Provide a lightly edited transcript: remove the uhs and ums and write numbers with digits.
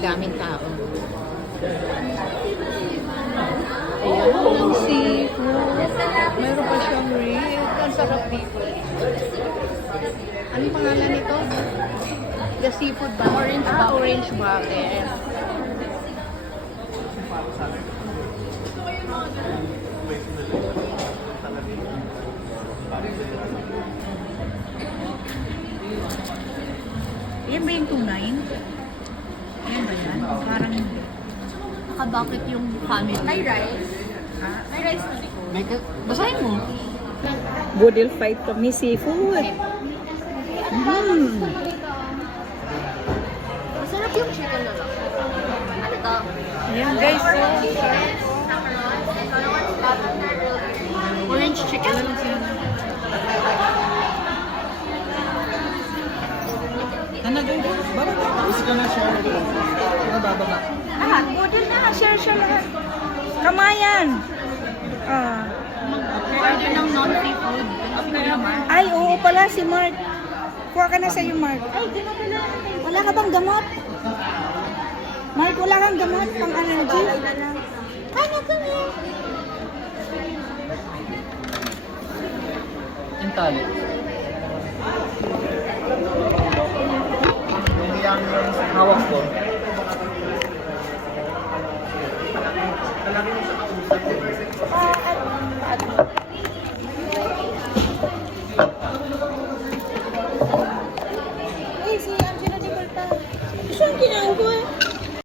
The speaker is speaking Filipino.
Daming tao. Ayan, ang seafood. Meron pa siyang rib. Ang sarap dito. Anong pangalan nito? The seafood ba? Orange ba? Orange bucket. Yan ba yung tunay? Yan ba yan? Parang nakabakit yung family. May rice. Ah, May rice na likod. basahin mo. Budil fight kami seafood. Masarap yung chicken na lang. Ano to? Ayan guys. Orange chicken? Lahat. Order na. Share lahat. Kamayan. Order ng non-seafood. Ay, oo pala si Mark. Kuha ka na sa'yo, Mark. Ay, di na pala. Wala ka bang gamot? Mark, wala kang gamot pang allergy? Ano ka niya? Yung tali. Yung hawak ko.